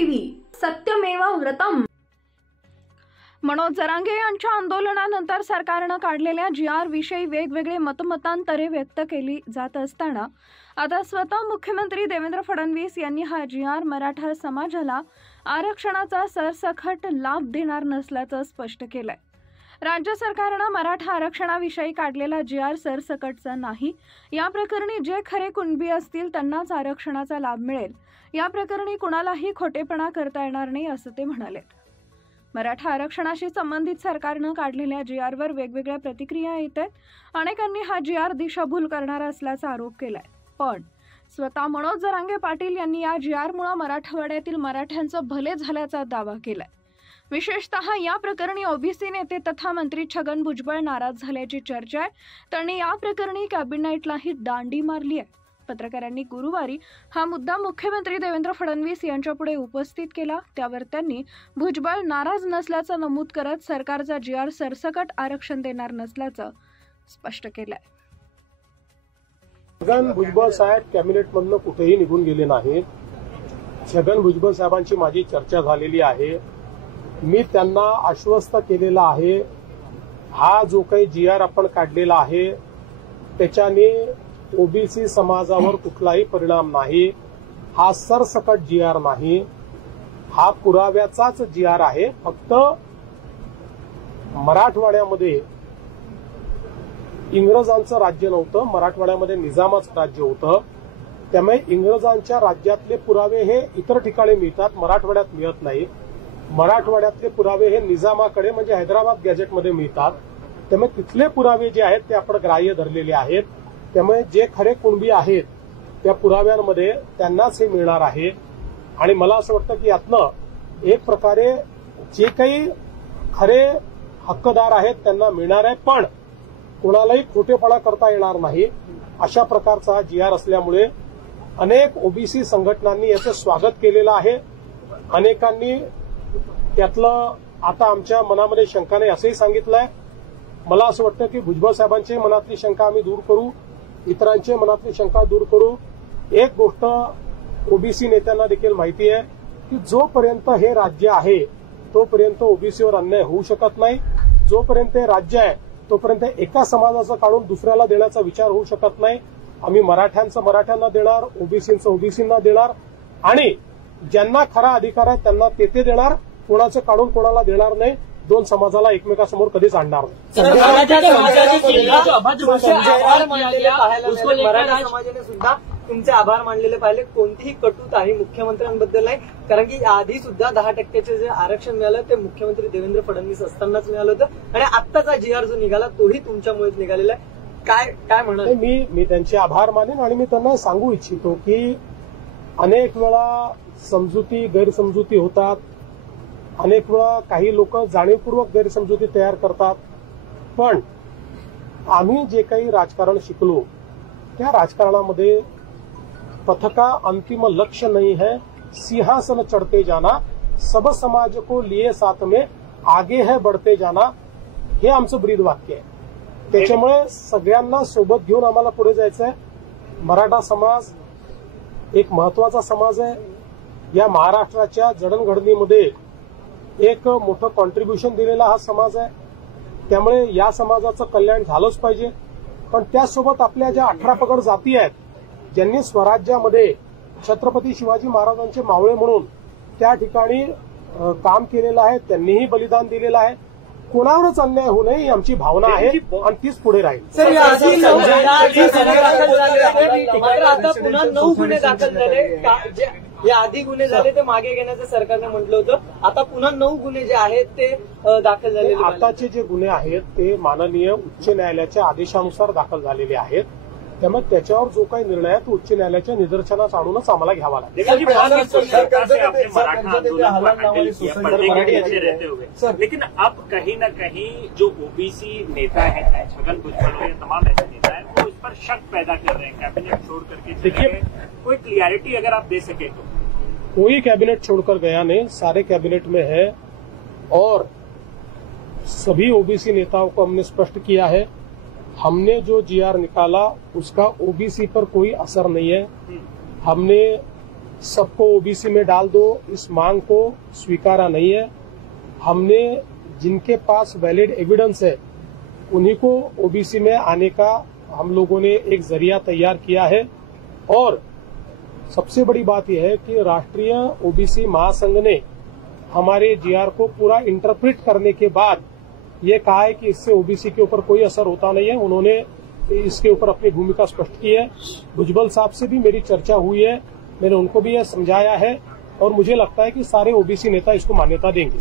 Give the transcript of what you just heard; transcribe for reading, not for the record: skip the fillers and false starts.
TV सत्यमेव व्रतम। मनोज जरांगे यांच्या आंदोलनानंतर सरकारने काढलेल्या GR विषयी वेगवेगळे मतमतांतरे व्यक्त केली जात असताना आता स्वतः मुख्यमंत्री देवेंद्र फडणवीस यांनी हा GR मराठा समाजाला आरक्षणाचा सरसकट लाभ देणार नसल्याचं स्पष्ट केलंय। राज्य सरकारने मराठा आरक्षणाविषयी काढलेला GR सरसकटचा नाही। या प्रकरणी जे खरे कुणबी असतील त्यांनाच आरक्षणाचा लाभ मिळेल। या प्रकरणी कुणालाही खोटेपणा करता येणार नाही असं ते म्हणाले। मराठा आरक्षणाशी संबंधित सरकारने काढलेल्या GR वर वेगवेगळ्या प्रतिक्रिया येत आहेत। अनेकांनी हा GR दिशाभूल करणारा असल्याचा आरोप केलाय, पण स्वतः मनोज जरांगे पाटील यांनी या GR मुळे मराठवाड्यातील मराठ्यांचं भले झाल्याचा दावा केलाय। विशेषतः या प्रकरणी ओबीसी नेते तथा मंत्री छगन भुजबळ नाराज झाल्याची चर्चा आहे। त्यांनी या प्रकरणी कॅबिनेटलाही दांडी मारली आहे। पत्रकारांनी गुरुवारी हा मुद्दा मुख्यमंत्री देवेंद्र फडणवीस यांच्यापुढे उपस्थित केला, त्यावर त्यांनी भुजबळ नाराज नसल्याचं नमूद करत सरकारचा GR सरसकट आरक्षण देणार नसल्याचं स्पष्ट केलंय। छगन भुजबळ साहेब कॅबिनेटमधनं कुठेही निघून गेले नाहीत। छगन भुजबळ साहेबांची माझी चर्चा झालेली आहे। मी त्यांना आश्वस्त केलेला आहे, हा जो काही GR आपण काढलेला आहे त्याच्याने ओबीसी समाजावर कुठलाही परिणाम नाही। हा सरसकट GR नाही, हा पुराव्याचाच GR आहे। फक्त मराठवाड्यामध्ये इंग्रजांचं राज्य नव्हतं, मराठवाड्यामध्ये निजामाचं राज्य होतं। त्यामुळे इंग्रजांच्या राज्यातले पुरावे हे इतर ठिकाणी मिळतात, मराठवाड्यात मिळत नाही। मराठवाड्यातले पुरावे हे निजामाकडे म्हणजे हैदराबाद गॅझेटमध्ये मिळतात। त्यामुळे तिथले पुरावे जे आहेत ते आपण ग्राह्य धरलेले आहेत। त्यामुळे जे खरे कुणबी आहेत त्या पुराव्यांमध्ये त्यांनाच हे मिळणार आहे। आणि मला असं वाटतं की यातनं एक प्रकारे जे काही खरे हक्कदार आहेत त्यांना मिळणार आहे, पण कोणालाही खोटेपणा करता येणार नाही अशा प्रकारचा हा GR असल्यामुळे अनेक ओबीसी संघटनांनी याचं स्वागत केलेलं आहे। अनेकांनी त्यातलं आता आमच्या मनामध्ये शंका नाही असंही सांगितलंय। मला असं वाटतं की भुजबळ साहेबांची मनातली शंका आम्ही दूर करू, इतरांची मनातली शंका दूर करू। एक गोष्ट ओबीसी नेत्यांना देखील माहिती आहे की जोपर्यंत हे राज्य आहे तोपर्यंत ओबीसीवर अन्याय होऊ शकत नाही। जोपर्यंत हे राज्य आहे तोपर्यंत एका समाजाचं काढून दुसऱ्याला देण्याचा विचार होऊ शकत नाही। आम्ही मराठ्यांचं मराठ्यांना देणार, ओबीसींचं ओबीसींना देणार आणि ज्यांना खरा अधिकार आहे त्यांना ते देणार। कोणाचं काढून कोणाला देणार नाही। दोन समाजाला एकमेकांसमोर कधीच आणणार नाही। मराठा समाजाने सुद्धा तुमचे आभार मानलेले पाहिले, कोणतीही कटुताही मुख्यमंत्र्यांबद्दल नाही। कारण की आधी सुद्धा 10% जे आरक्षण मिळालं ते मुख्यमंत्री देवेंद्र फडणवीस असतानाच मिळालं होतं आणि आत्ताचा GR जो निघाला तोही तुमच्यामुळेच निघालेला आहे। काय म्हणाल? मी त्यांचे आभार मानेन आणि मी त्यांना सांगू इच्छितो की अनेक वेळा समजुती गैरसमजुती होतात, अनेक वेळा काही लोक जाणीवपूर्वक गैरसमजुती तयार करतात, पण आम्ही जे काही राजकारण शिकलो त्या राजकारणामध्ये पथका अंतिम लक्ष्य नहीं है, सिंहासन चढ़ते जाना, सब समाज को लिए साथ में आगे है बढ़ते जाना, हे आमचं ब्रीद वाक्य आहे। त्याच्यामुळे सगळ्यांना सोबत घेऊन आम्हाला पुढे जायचं आहे। मराठा समाज एक महत्वाचा समाज आहे। या महाराष्ट्राच्या जडणघडणीमध्ये एक मोठं कॉन्ट्रीब्युशन दिलेला हा समाज आहे। त्यामुळे या समाजाचं कल्याण झालंच पाहिजे, पण त्यासोबत आपल्या ज्या 18 पगड जाती आहेत ज्यांनी स्वराज्यामध्ये छत्रपती शिवाजी महाराजांचे मावळे म्हणून त्या ठिकाणी काम केलेलं आहे, त्यांनीही बलिदान दिलेलं आहे। कोणावरच अन्याय होऊ नये ही आमची भावना आहे आणि तीच पुढे राहील। आता पुन्हा 9 गुन्हे दाखल झाले। या आधी गुन्हे झाले ते मागे घेण्याचं सरकारने म्हटलं होतं, आता पुन्हा 9 गुन्हे जे आहेत ते दाखल झाले। आताचे जे गुन्हे आहेत ते माननीय उच्च न्यायालयाच्या आदेशानुसार दाखल झालेले आहेत। त्यामुळे त्याच्यावर जो काही निर्णय आहे तो उच्च न्यायालयाच्या निदर्शनास आणूनच आम्हाला घ्यावा लागेल। लेकिन अब कहीं न कहीं जो ओबीसी नेता है, छगन भुजबल या तमाम ऐसे नेता है, वो इस पर शक पैदा कर रहे हैं कैबिनेट छोड़ करके। देखिए, कोई क्लियरिटी अगर आप दे सके तो। कोई कैबिनेट छोड़कर गया नहीं, सारे कैबिनेट में है और सभी ओबीसी नेताओं को हमने स्पष्ट किया है हमने जो GR निकाला उसका ओबीसी पर कोई असर नहीं है। हमने सबको ओबीसी में डाल दो, इस मांग को स्वीकारा नहीं है। हमने जिनके पास वैलिड एविडेंस है उन्हीं को ओबीसी में आने का हम लोगों ने एक जरिया तैयार किया है। और सबसे बड़ी बात यह है कि राष्ट्रीय ओबीसी महासंघ ने हमारे जीआर को पूरा इंटरप्रेट करने के बाद ये कहा है कि इससे ओबीसी के ऊपर कोई असर होता नहीं है। उन्होंने इसके ऊपर अपनी भूमिका स्पष्ट की है। भुजबल साहब से भी मेरी चर्चा हुई है, मैंने उनको भी यह समझाया है और मुझे लगता है कि सारे ओबीसी नेता इसको मान्यता देंगे।